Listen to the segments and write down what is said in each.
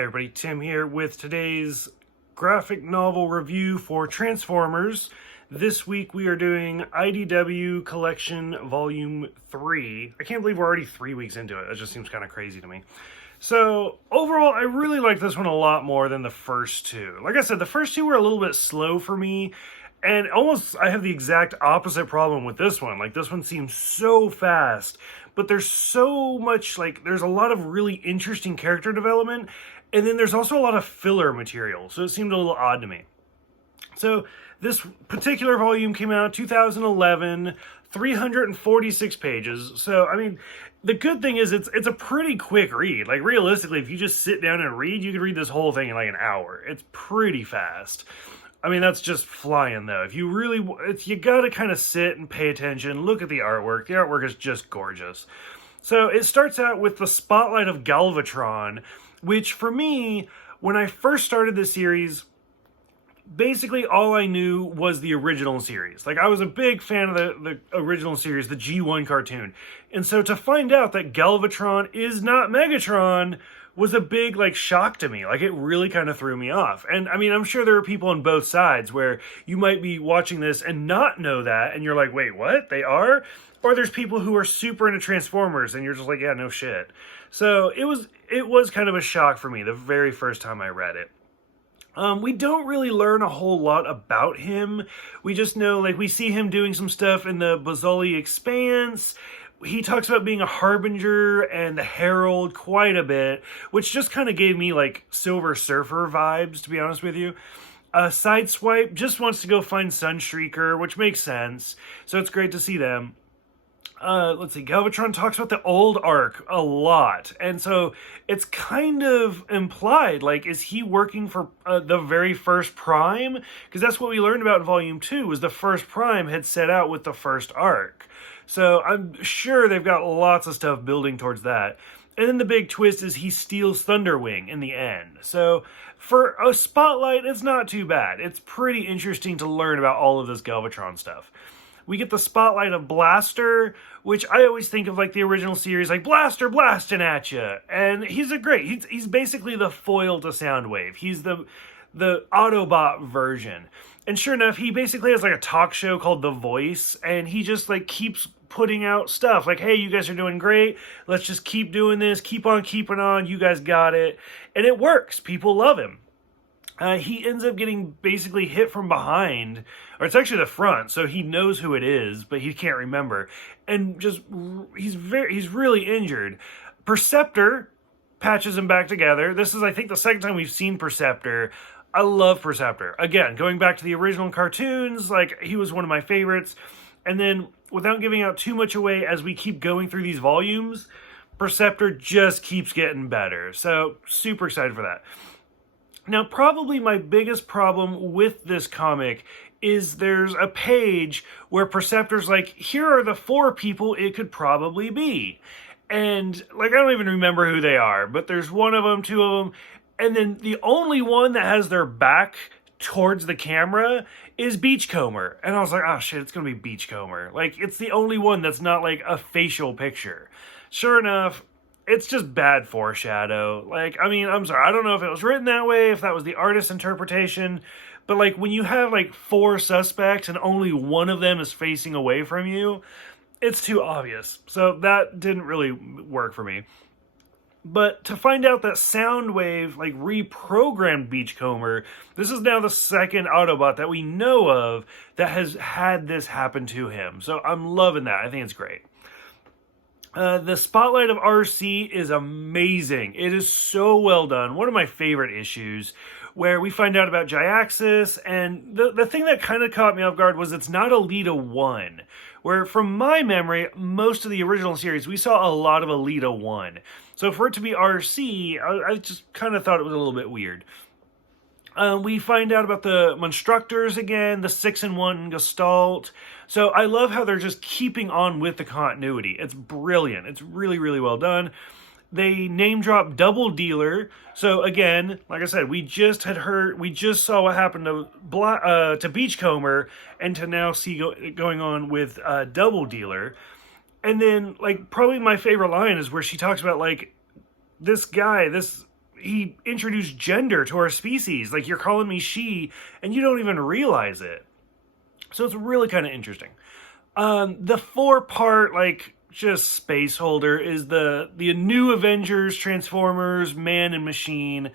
Hey everybody, Tim here with today's graphic novel review for Transformers. This week we are doing IDW Collection Volume 3. I can't believe we're already 3 weeks into it. That just seems kind of crazy to me. So, overall, I really like this one a lot more than the first two. Like I said, the first two were a little bit slow for me, and almost I have the exact opposite problem with this one. Like, this one seems so fast, but there's so much, there's a lot of really interesting character development, and then there's also a lot of filler material, so it seemed a little odd to me. So, this particular volume came out 2011, 346 pages. So, I mean, the good thing is it's a pretty quick read. Like, realistically, if you just sit down and read, you could read this whole thing in like an hour. It's pretty fast. I mean, that's just flying, though. If you really, you gotta kind of sit and pay attention, look at the artwork. The artwork is just gorgeous. So, it starts out with the spotlight of Galvatron, which, for me, when I first started this series, basically all I knew was the original series. Like, I was a big fan of the original series, the G1 cartoon. And so to find out that Galvatron is not Megatron was a big, shock to me. Like, it really kind of threw me off. And, I mean, I'm sure there are people on both sides where you might be watching this and not know that, and you're like, wait, what? They are? Or there's people who are super into Transformers, and you're just like, yeah, no shit. So it was kind of a shock for me the very first time I read it. We don't really learn a whole lot about him. We just know, we see him doing some stuff in the Bozzoli Expanse. He talks about being a Harbinger and the Herald quite a bit, which just kind of gave me, Silver Surfer vibes, to be honest with you. Sideswipe just wants to go find Sunstreaker, which makes sense. So it's great to see them. Let's see, Galvatron talks about the old Arc a lot, and so it's kind of implied, is he working for the very first Prime? Because that's what we learned about in Volume 2, was the first Prime had set out with the first Arc. So I'm sure they've got lots of stuff building towards that. And then the big twist is he steals Thunderwing in the end. So for a spotlight, it's not too bad. It's pretty interesting to learn about all of this Galvatron stuff. We get the spotlight of Blaster, which I always think of the original series, Blaster blasting at you. And he's he's basically the foil to Soundwave. He's the Autobot version. And sure enough, he basically has a talk show called The Voice, and he just keeps putting out stuff hey, you guys are doing great. Let's just keep doing this. Keep on keeping on. You guys got it. And it works. People love him. He ends up getting basically hit from behind, or it's actually the front, so he knows who it is, but he can't remember. And he's really injured. Perceptor patches him back together. This is, I think, the second time we've seen Perceptor. I love Perceptor. Again, going back to the original cartoons, he was one of my favorites. And then, without giving out too much away, as we keep going through these volumes, Perceptor just keeps getting better. So, super excited for that. Now, probably my biggest problem with this comic is there's a page where Perceptor's here are the 4 people it could probably be. And, I don't even remember who they are, but there's 1 of them, 2 of them, and then the only one that has their back towards the camera is Beachcomber. And I was like, oh shit, it's gonna be Beachcomber. It's the only one that's not a facial picture. Sure enough, it's just bad foreshadow. I mean, I'm sorry, I don't know if it was written that way, if that was the artist's interpretation, but when you have 4 suspects and only 1 of them is facing away from you, it's too obvious. So that didn't really work for me. But to find out that Soundwave reprogrammed Beachcomber, this is now the second Autobot that we know of that has had this happen to him. So I'm loving that. I think it's great. The spotlight of Arcee is amazing. It is so well done. One of my favorite issues, where we find out about Jyaxis, and the thing that kind of caught me off guard was it's not Elita 1, where from my memory, most of the original series, we saw a lot of Elita 1. So for it to be Arcee, I just kind of thought it was a little bit weird. We find out about the Monstructors again, the 6-in-1 Gestalt. So I love how they're just keeping on with the continuity. It's brilliant. It's really, really well done. They name drop Double Dealer. So again, like I said, we just saw what happened to Beachcomber, and to now see going on with Double Dealer. And then, probably my favorite line is where she talks about, this guy, he introduced gender to our species. Like, you're calling me she, and you don't even realize it. So it's really kind of interesting. The 4-part, like, just space holder is the new Avengers, Transformers, Man and Machine.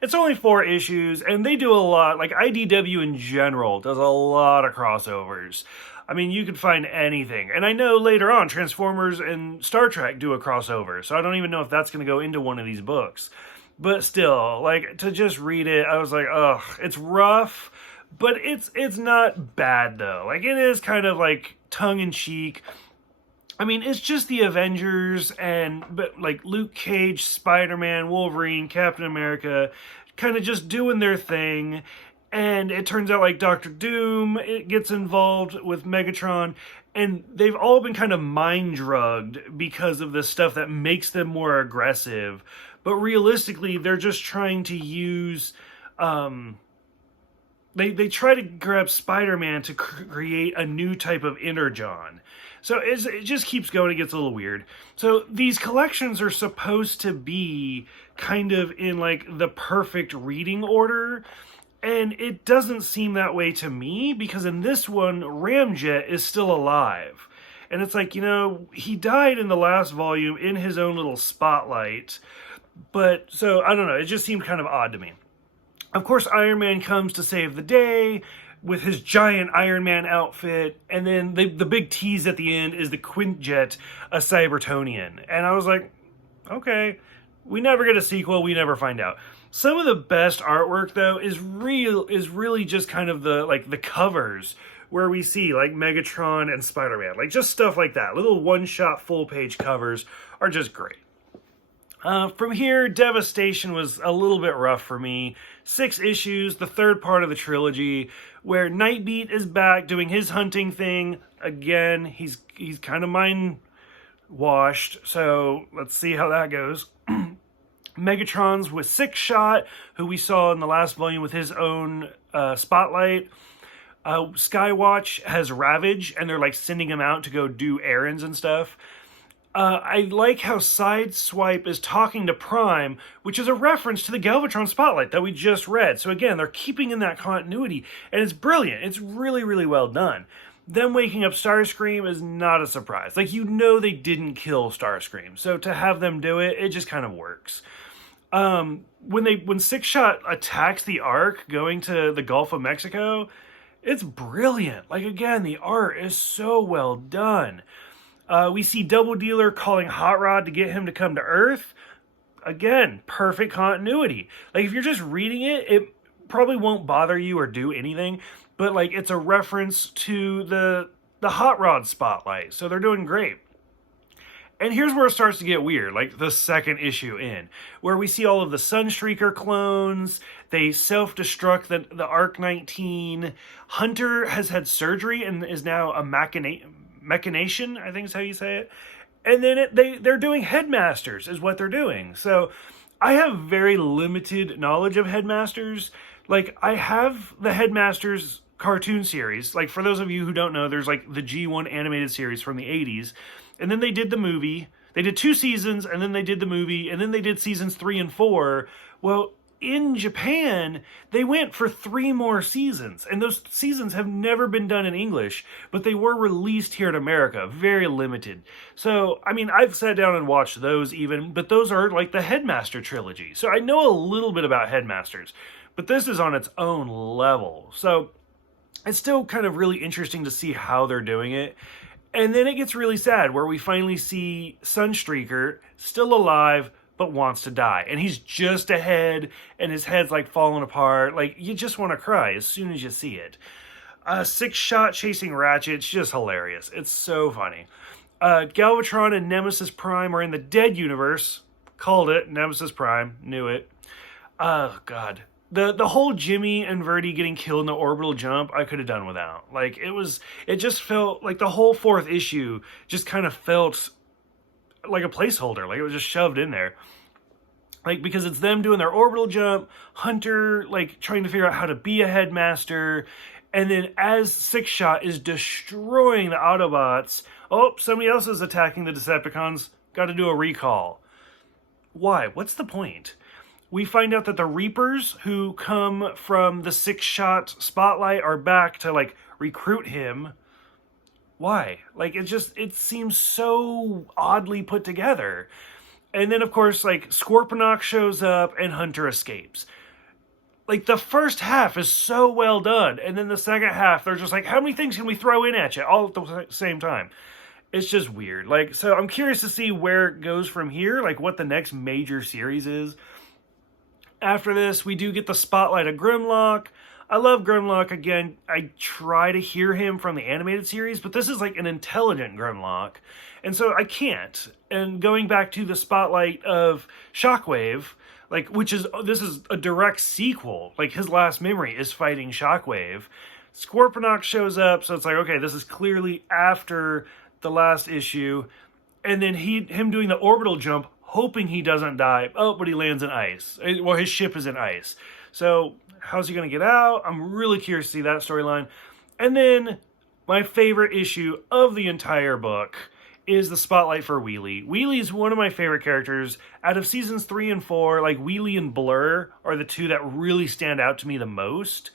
It's only 4 issues, and they do a lot. Like, IDW in general does a lot of crossovers. I mean, you could find anything. And I know later on, Transformers and Star Trek do a crossover, so I don't even know if that's going to go into one of these books. But still, like, to just read it, I was like, ugh, it's rough, but it's not bad, though. Like, it is kind of, like, tongue-in-cheek. I mean, it's just the Avengers but like Luke Cage, Spider-Man, Wolverine, Captain America, kind of just doing their thing. And it turns out like Doctor Doom, it gets involved with Megatron, and they've all been kind of mind drugged because of the stuff that makes them more aggressive. But realistically, they're just trying to use, they try to grab Spider-Man to create a new type of Energon. So it just keeps going. It gets a little weird. So these collections are supposed to be kind of in like the perfect reading order. And it doesn't seem that way to me, because in this one, Ramjet is still alive. And it's like, you know, he died in the last volume in his own little spotlight. But, so, I don't know. It just seemed kind of odd to me. Of course, Iron Man comes to save the day with his giant Iron Man outfit, and then the big tease at the end is the Quintjet, a Cybertonian. And I was like, okay, we never get a sequel, we never find out. Some of the best artwork, though, is really just kind of the covers, where we see, like, Megatron and Spider-Man. Like, just stuff like that. Little one-shot, full-page covers are just great. From here, Devastation was a little bit rough for me. 6 issues, the 3rd part of the trilogy, where Nightbeat is back doing his hunting thing. Again, he's kind of mind-washed, so let's see how that goes. Megatron's with Six-Shot, who we saw in the last volume with his own spotlight. Skywatch has Ravage, and they're like sending him out to go do errands and stuff. I like how Sideswipe is talking to Prime, which is a reference to the Galvatron Spotlight that we just read. So again, they're keeping in that continuity, and it's brilliant. It's really, really well done. Them waking up Starscream is not a surprise. Like, you know they didn't kill Starscream, so to have them do it, it just kind of works. When Six-Shot attacks the Ark going to the Gulf of Mexico, it's brilliant. Like, again, the art is so well done. We see Double Dealer calling Hot Rod to get him to come to Earth. Again, perfect continuity. Like, if you're just reading it, it probably won't bother you or do anything, but like, it's a reference to the Hot Rod Spotlight, so they're doing great. And here's where it starts to get weird, like the 2nd issue in, where we see all of the Sunstreaker clones. They self-destruct the Arc-19. Hunter has had surgery and is now a machination, I think is how you say it. And then they're doing Headmasters is what they're doing. So I have very limited knowledge of Headmasters. Like, I have the Headmasters cartoon series. Like, for those of you who don't know, there's like the G1 animated series from the 80s. And then they did the movie. They did 2 seasons, and then they did the movie, and then they did seasons 3 and 4. Well, in Japan, they went for 3 more seasons, and those seasons have never been done in English, but they were released here in America, very limited. So, I mean, I've sat down and watched those even, but those are like the Headmaster trilogy. So I know a little bit about Headmasters, but this is on its own level. So it's still kind of really interesting to see how they're doing it. And then it gets really sad, where we finally see Sunstreaker still alive, but wants to die. And he's just ahead, and his head's like falling apart. Like, you just want to cry as soon as you see it. Six-Shot chasing Ratchet, it's just hilarious. It's so funny. Galvatron and Nemesis Prime are in the Dead Universe. Called it, Nemesis Prime, knew it. Oh, God. The whole Jimmy and Verdi getting killed in the orbital jump, I could have done without. Like, it just felt like the whole 4th issue just kind of felt like a placeholder. Like, it was just shoved in there. Like, because it's them doing their orbital jump, Hunter, like, trying to figure out how to be a Headmaster, and then as Six-Shot is destroying the Autobots, oh, somebody else is attacking the Decepticons, got to do a recall. Why? What's the point? we find out that the Reapers who come from the 6-shot spotlight are back to like recruit him. Why? Like, it seems so oddly put together. And then, of course, like, Scorponok shows up and Hunter escapes. Like, the first half is so well done. And then the second half, they're just like, how many things can we throw in at you all at the same time? It's just weird. Like, so I'm curious to see where it goes from here, like, what the next major series is. After this, we do get the spotlight of Grimlock. I love Grimlock. Again, I try to hear him from the animated series, but this is like an intelligent Grimlock. And so I can't. And going back to the spotlight of Shockwave, like, this is a direct sequel. Like, his last memory is fighting Shockwave. Scorponok shows up, so it's like, okay, this is clearly after the last issue. And then him doing the orbital jump, hoping he doesn't die. Oh, but he lands in ice. Well, his ship is in ice. So how's he going to get out? I'm really curious to see that storyline. And then my favorite issue of the entire book is the spotlight for Wheelie. Wheelie is one of my favorite characters. Out of seasons 3 and 4, like, Wheelie and Blur are the two that really stand out to me the most.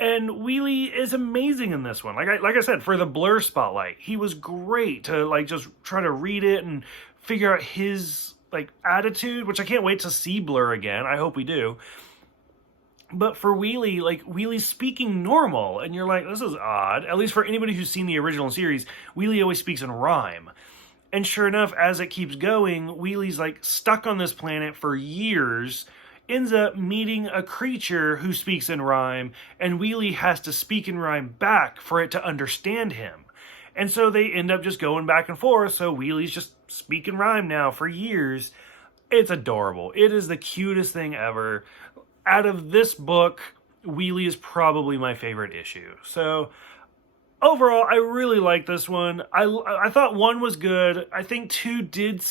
And Wheelie is amazing in this one. Like I said, for the Blur spotlight, he was great to like just try to read it and figure out his like attitude, which I can't wait to see Blur again. I hope we do. But for Wheelie, like, Wheelie's speaking normal, and you're like, this is odd. At least for anybody who's seen the original series, Wheelie always speaks in rhyme. And sure enough, as it keeps going, Wheelie's, like, stuck on this planet for years, ends up meeting a creature who speaks in rhyme, and Wheelie has to speak in rhyme back for it to understand him. And so they end up just going back and forth, so Wheelie's just speaking rhyme now for years. It's adorable. It is the cutest thing ever. Out of this book, Wheelie is probably my favorite issue. So overall, I really like this one. I thought 1 was good. I think 2 did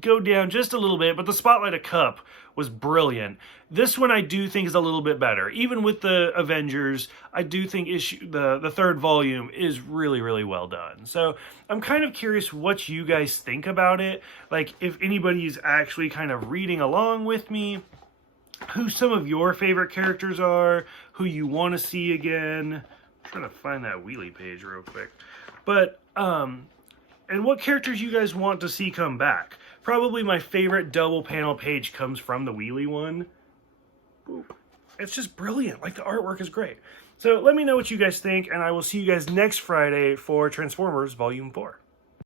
go down just a little bit, but the Spotlight of Cup was brilliant. This one I do think is a little bit better. Even with the Avengers, I do think the third volume is really, really well done. So I'm kind of curious what you guys think about it. Like, if anybody's actually kind of reading along with me, who some of your favorite characters are, who you want to see again. I'm trying to find that Wheelie page real quick. But, and what characters you guys want to see come back. Probably my favorite double panel page comes from the Wheelie one. It's just brilliant. Like, the artwork is great. So let me know what you guys think, and I will see you guys next Friday for Transformers Volume 4.